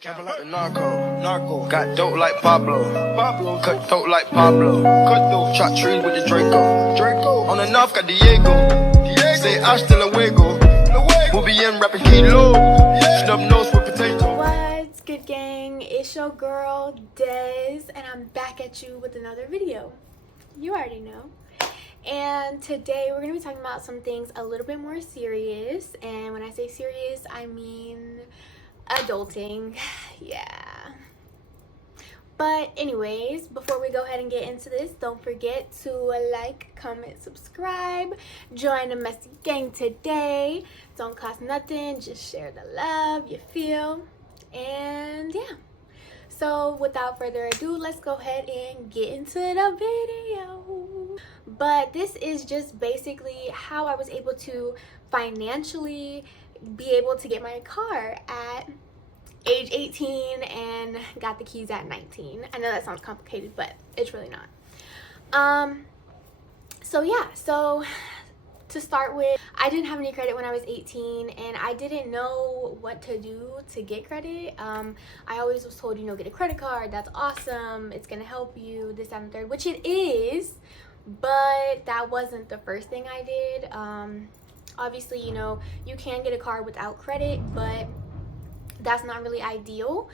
Capping like a narco. Got dope like Pablo. Cut throat like Pablo. Shot trees with the Draco. On the north got Diego. Say hasta luego. We'll be in rapping kilo. Snub nose with potato. What's good, gang? It's your girl Des, and I'm back at you with another video. You already know. And today we're gonna be talking about some things a little bit more serious. And when I say serious, I mean adulting. Yeah. But anyways, before we go ahead and get into this, don't forget to like, comment, subscribe, join the messy gang today. Don't cost nothing, just share the love you feel. And yeah, so without further ado, let's go ahead and get into the video. But this is just basically how I was able to financially be able to get my car at age 18 and got the keys at 19. I know that sounds complicated, but it's really not. So yeah, so to start with, I didn't have any credit when I was 18, and I didn't know what to do to get credit. I always was told, get a credit card, that's awesome, it's gonna help you, this, that, and third, which it is, but that wasn't the first thing I did. Obviously, you can get a car without credit, but that's not really ideal.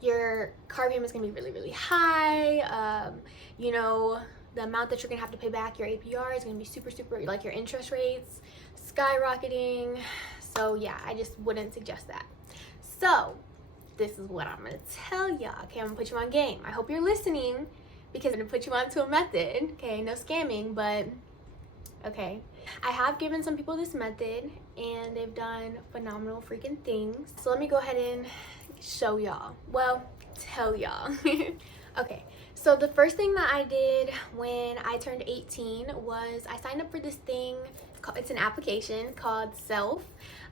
Your car payment is gonna be really, really high. The amount that you're gonna have to pay back, your APR is gonna be super, like your interest rates skyrocketing. So yeah, I just wouldn't suggest that. So this is what I'm gonna tell y'all. Okay, I'm gonna put you on game. I hope you're listening because I'm gonna put you onto a method. Okay, no scamming, but okay. I have given some people this method and they've done phenomenal freaking things. So let me go ahead and show y'all. Well, tell y'all. Okay, so the first thing that I did when I turned 18 was I signed up for this thing. It's an application called Self.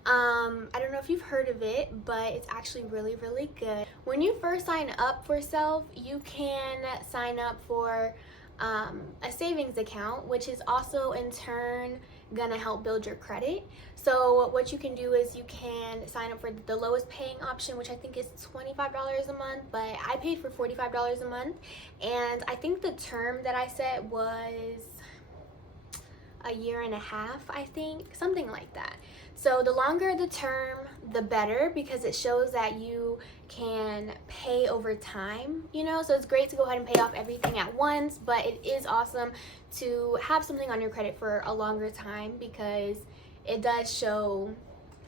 I don't know if you've heard of it, but it's actually really, really good. When you first sign up for Self, you can sign up for a savings account, which is also in turn gonna help build your credit. So what you can do is you can sign up for the lowest paying option, which I think is $25 a month, but I paid for $45 a month, and I think the term that I set was a year and a half, I think, something like that. So the longer the term, the better, because it shows that you can pay over time, so it's great to go ahead and pay off everything at once, but it is awesome to have something on your credit for a longer time because it does show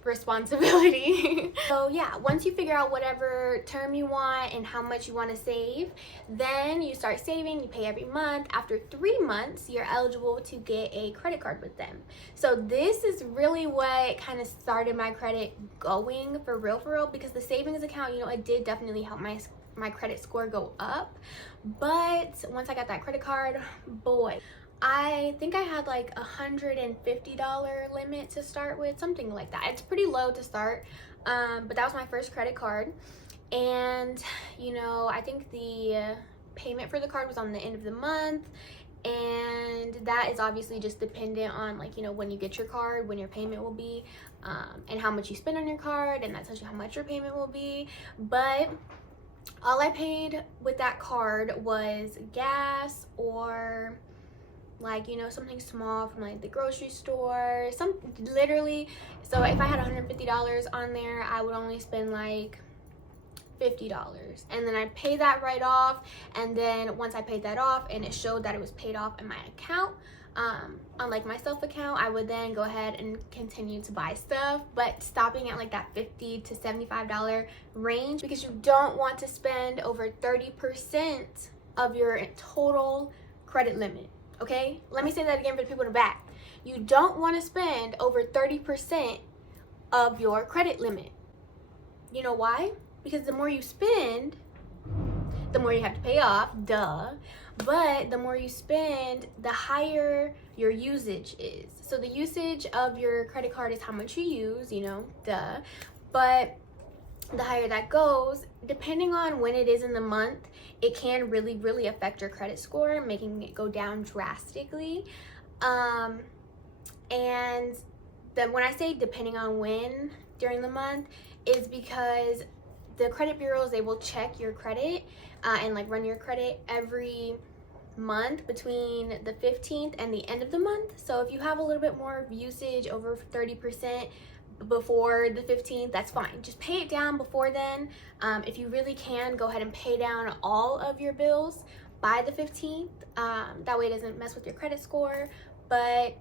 responsibility. So yeah, once you figure out whatever term you want and how much you want to save, then you start saving, you pay every month. After 3 months, you're eligible to get a credit card with them. So this is really what kind of started my credit going for real, because the savings account, it did definitely help my credit score go up. But once I got that credit card, boy, I think I had like $150 limit to start with, something like that. It's pretty low to start, but that was my first credit card. And I think the payment for the card was on the end of the month, and that is obviously just dependent on when you get your card, when your payment will be, and how much you spend on your card, and that tells you how much your payment will be. But all I paid with that card was gas, or something small from the grocery store, literally. So if I had $150 on there, I would only spend $50, and then I pay that right off. And then once I paid that off and it showed that it was paid off in my account, unlike my Self account, I would then go ahead and continue to buy stuff, but stopping at that $50 to $75 range, because you don't want to spend over 30% of your total credit limit. Okay, let me say that again for the people in the back. You don't want to spend over 30% of your credit limit. You know why? Because the more you spend, the more you have to pay off, duh. But the more you spend, the higher your usage is. So the usage of your credit card is how much you use, duh. But the higher that goes, depending on when it is in the month, it can really, really affect your credit score, making it go down drastically. And then when I say depending on when during the month, is because the credit bureaus, they will check your credit and like run your credit every month between the 15th and the end of the month. So if you have a little bit more usage, over 30% before the 15th, that's fine. Just pay it down before then. If you really can, go ahead and pay down all of your bills by the 15th. That way it doesn't mess with your credit score. But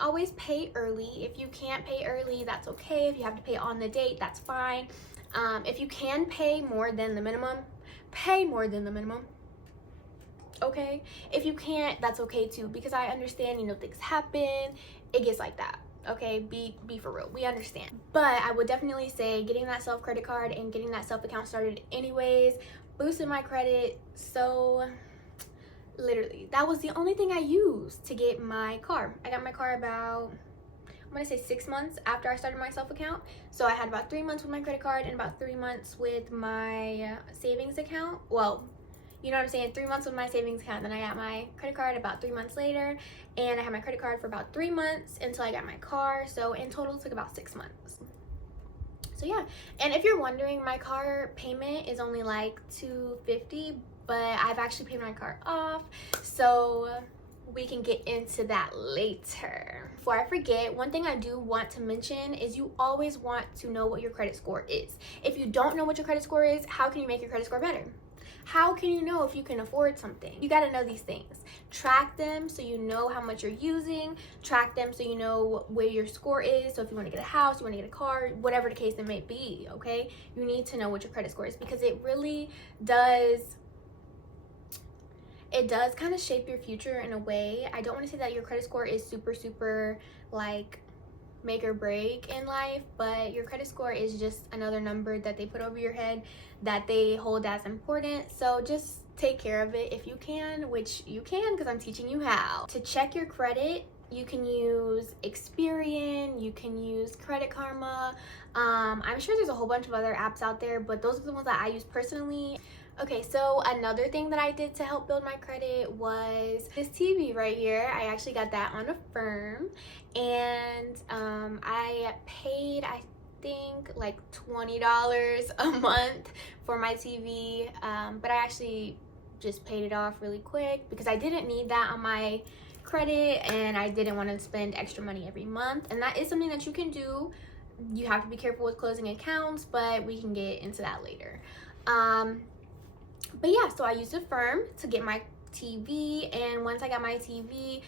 always pay early. If you can't pay early, that's okay. If you have to pay on the date, that's fine. If you can pay more than the minimum, pay more than the minimum. Okay? If you can't, that's okay too, because I understand, you know, things happen. It gets like that. Okay, be for real. We understand. But I would definitely say getting that self credit card and getting that self account started anyways boosted my credit. So literally, that was the only thing I used to get my car. I got my car about, I'm gonna say 6 months after I started my self account. So I had about 3 months with my credit card and about 3 months with my savings account. Well, you know what I'm saying, 3 months with my savings account. Then I got my credit card about 3 months later, and I had my credit card for about 3 months until I got my car. So in total, it took about 6 months. So yeah, and if you're wondering, my car payment is only like $250, but I've actually paid my car off, so we can get into that later. Before I forget, one thing I do want to mention is you always want to know what your credit score is. If you don't know what your credit score is, how can you make your credit score better? How can you know if you can afford something? You got to know these things. Track them so you know how much you're using. Track them so you know where your score is. So if you want to get a house, you want to get a car, whatever the case it may be, okay? You need to know what your credit score is, because it really does, it does kind of shape your future in a way. I don't want to say that your credit score is super like make or break in life, but your credit score is just another number that they put over your head that they hold as important. So just take care of it if you can, which you can because I'm teaching you how. To check your credit, you can use Experian, you can use Credit Karma. I'm sure there's a whole bunch of other apps out there, but those are the ones that I use personally. Okay, so another thing that I did to help build my credit was this TV right here. I actually got that on Affirm, and I paid, I think, like $20 a month for my TV, but I actually just paid it off really quick because I didn't need that on my credit, and I didn't want to spend extra money every month. And that is something that you can do. You have to be careful with closing accounts, but we can get into that later. But yeah, so I used Affirm to get my TV, and once I got my TV,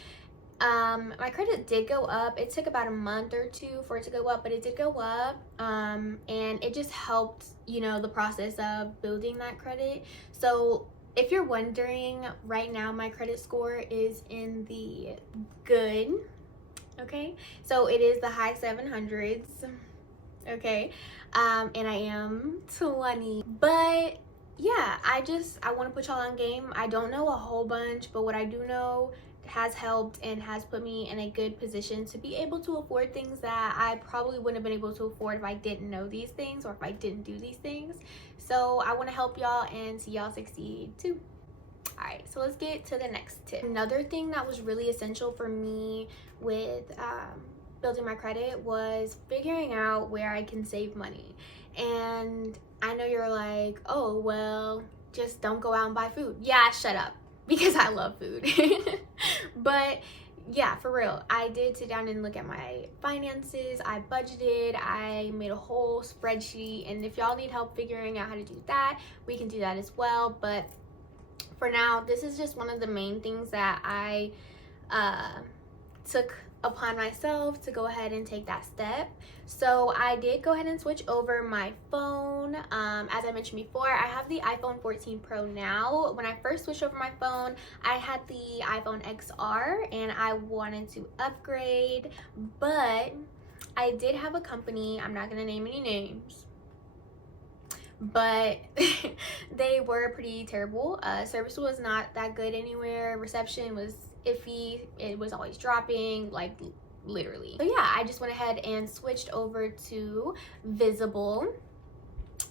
my credit did go up. It took about a month or two for it to go up, but it did go up, and it just helped, you know, the process of building that credit. So if you're wondering, right now my credit score is in the good, okay? So it is the high 700s, okay? And I am 20, but yeah, I want to put y'all on game. I don't know a whole bunch, but what I do know has helped and has put me in a good position to be able to afford things that I probably wouldn't have been able to afford if I didn't know these things or if I didn't do these things. So I want to help y'all and see y'all succeed too. All right, so let's get to the next tip. Another thing that was really essential for me with building my credit was figuring out where I can save money. And I know you're like, oh, well, just don't go out and buy food. Yeah, shut up, because I love food. But yeah, for real, I did sit down and look at my finances. I budgeted, I made a whole spreadsheet, and if y'all need help figuring out how to do that, we can do that as well. But for now, this is just one of the main things that I took upon myself to go ahead and take that step. So I did go ahead and switch over my phone. As I mentioned before, I have the iPhone 14 Pro now. When I first switched over my phone, I had the iPhone XR and I wanted to upgrade, but I did have a company, I'm not gonna name any names, but they were pretty terrible. Service was not that good anywhere. Reception was iffy. It was always dropping, like literally. So yeah, I just went ahead and switched over to Visible.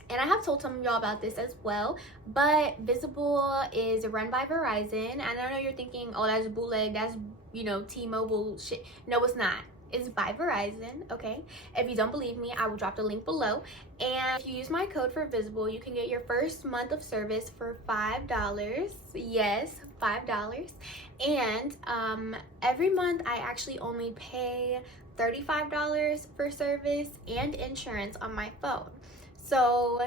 And I have told some of y'all about this as well, but Visible is run by Verizon. And I know you're thinking, oh, that's bootleg, that's, you know, T-Mobile shit. No, it's not. is by Verizon, okay? If you don't believe me, I will drop the link below. And if you use my code for Visible, you can get your first month of service for $5. Yes, $5. And every month I actually only pay $35 for service and insurance on my phone. So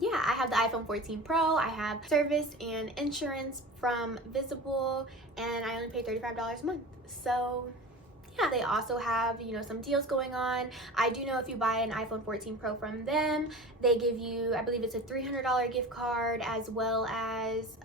yeah, I have the iPhone 14 Pro, I have service and insurance from Visible, and I only pay $35 a month. So yeah, they also have, you know, some deals going on. I do know if you buy an iPhone 14 Pro from them, they give you, I believe it's a $300 gift card, as well as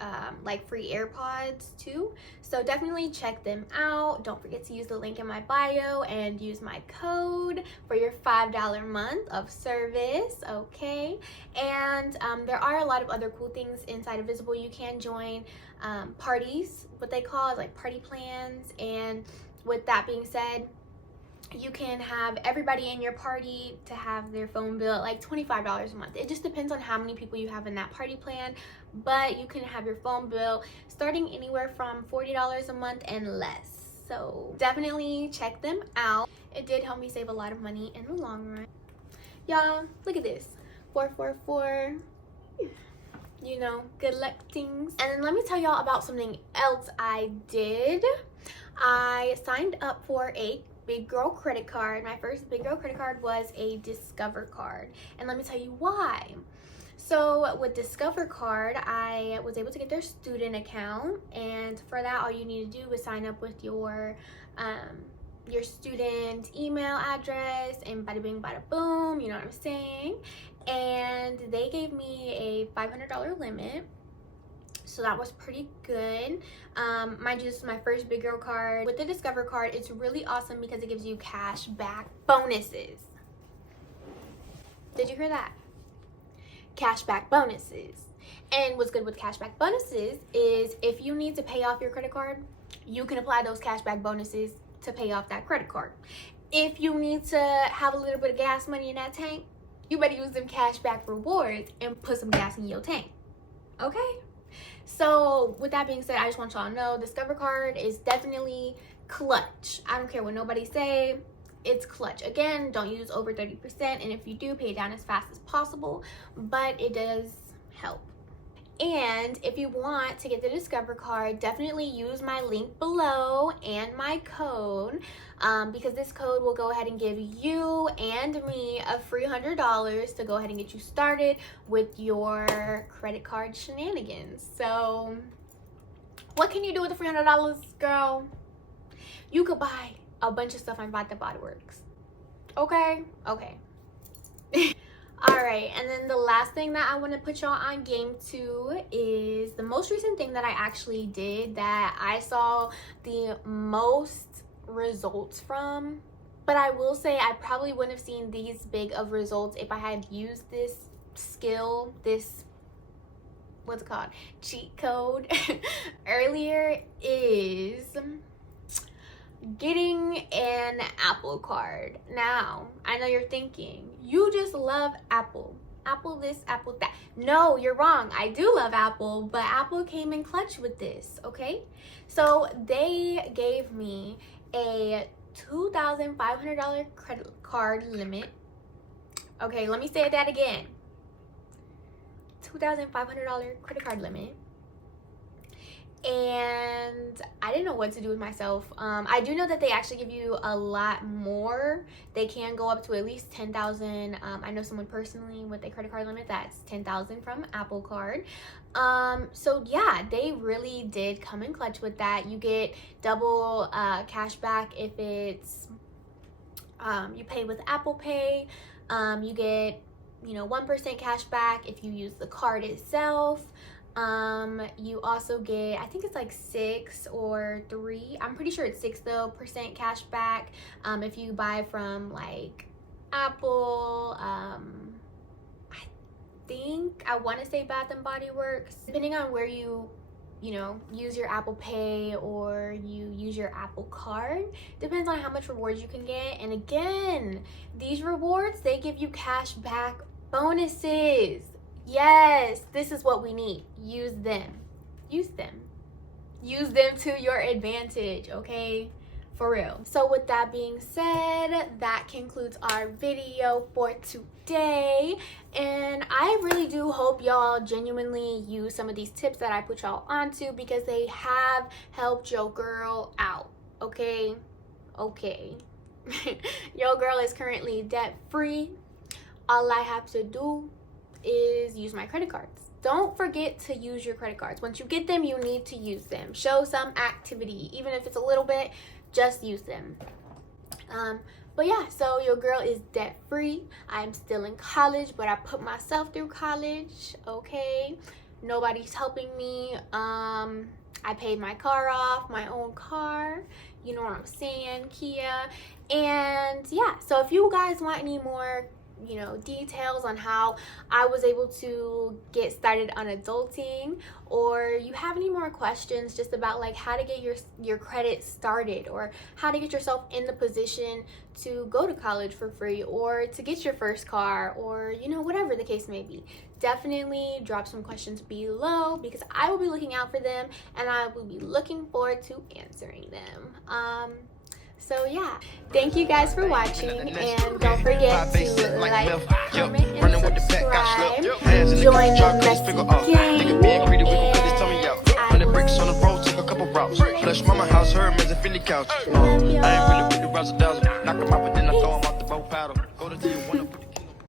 like free AirPods too. So definitely check them out. Don't forget to use the link in my bio and use my code for your $5 month of service, okay? And there are a lot of other cool things inside of Visible. You can join parties, what they call is like party plans, and with that being said, you can have everybody in your party to have their phone bill at like $25 a month. It just depends on how many people you have in that party plan, but you can have your phone bill starting anywhere from $40 a month and less. So definitely check them out. It did help me save a lot of money in the long run. Y'all, look at this. 444. You know, good luck things. And then let me tell y'all about something else I did. I signed up for a big girl credit card. My first big girl credit card was a Discover card, and let me tell you why. So with Discover card, I was able to get their student account, and for that all you need to do is sign up with your student email address, and bada bing bada boom, you know what I'm saying. And they gave me a $500 limit, so that was pretty good. Mind you, this is my first big girl card. With the Discover card, it's really awesome because it gives you cash back bonuses. Did you hear that? Cash back bonuses. And what's good with cash back bonuses is if you need to pay off your credit card, you can apply those cash back bonuses to pay off that credit card. If you need to have a little bit of gas money in that tank, you better use them cash back rewards and put some gas in your tank, okay? So with that being said, I just want y'all to know Discover card is definitely clutch. I don't care what nobody say, it's clutch. Again, don't use over 30%, and if you do, pay it down as fast as possible, but it does help. And if you want to get the Discover card, definitely use my link below and my code, because this code will go ahead and give you and me a free $100 to go ahead and get you started with your credit card shenanigans. So what can you do with the free $100, girl? You could buy a bunch of stuff on Bath and Body Works. Okay? Okay. Alright, and then the last thing that I want to put y'all on game to is the most recent thing that I actually did that I saw the most results from. But I will say I probably wouldn't have seen these big of results if I had used this skill, this, what's it called, cheat code earlier, is getting an Apple card. Now, I know you're thinking, you just love Apple. Apple this, Apple that. No, you're wrong. I do love Apple, but Apple came in clutch with this, okay? So they gave me a $2,500 credit card limit. Okay, let me say that again. $2,500 credit card limit. And I didn't know what to do with myself. I do know that they actually give you a lot more. They can go up to at least 10,000. I know someone personally with a credit card limit that's 10,000 from Apple Card. So yeah, they really did come in clutch with that. You get double cash back if it's you pay with Apple Pay. You get, you know, 1% cash back if you use the card itself. You also get, I think it's like 6 or 3, I'm pretty sure it's 6 though, % cash back if you buy from like Apple, I want to say Bath and Body Works, depending on where you know, use your Apple Pay or you use your Apple Card, depends on how much rewards you can get. And again, these rewards, they give you cash back bonuses. Yes, this is what we need. Use them. Use them. Use them to your advantage, okay? For real. So with that being said, that concludes our video for today. And I really do hope y'all genuinely use some of these tips that I put y'all onto, because they have helped your girl out. Okay? Okay. Your girl is currently debt free. All I have to do is use my credit cards. Don't forget to use your credit cards. Once you get them, you need to use them. Show some activity, even if it's a little bit, just use them. But yeah, so your girl is debt free. I'm still in college, but I put myself through college. Okay, nobody's helping me. I paid my car off, my own car, you know what I'm saying, Kia. And yeah, so if you guys want any more, you know, details on how I was able to get started on adulting, or you have any more questions just about like how to get your credit started, or how to get yourself in the position to go to college for free, or to get your first car, or you know, whatever the case may be, definitely drop some questions below, because I will be looking out for them and I will be looking forward to answering them. So yeah, thank you guys for watching, and don't forget to like, comment, and subscribe. Join the messy gang, and Flush mama house, her man's a Philly couch. I ain't really with the razzle dazzle. Knock 'em out, but then I throw 'em off the boat paddle.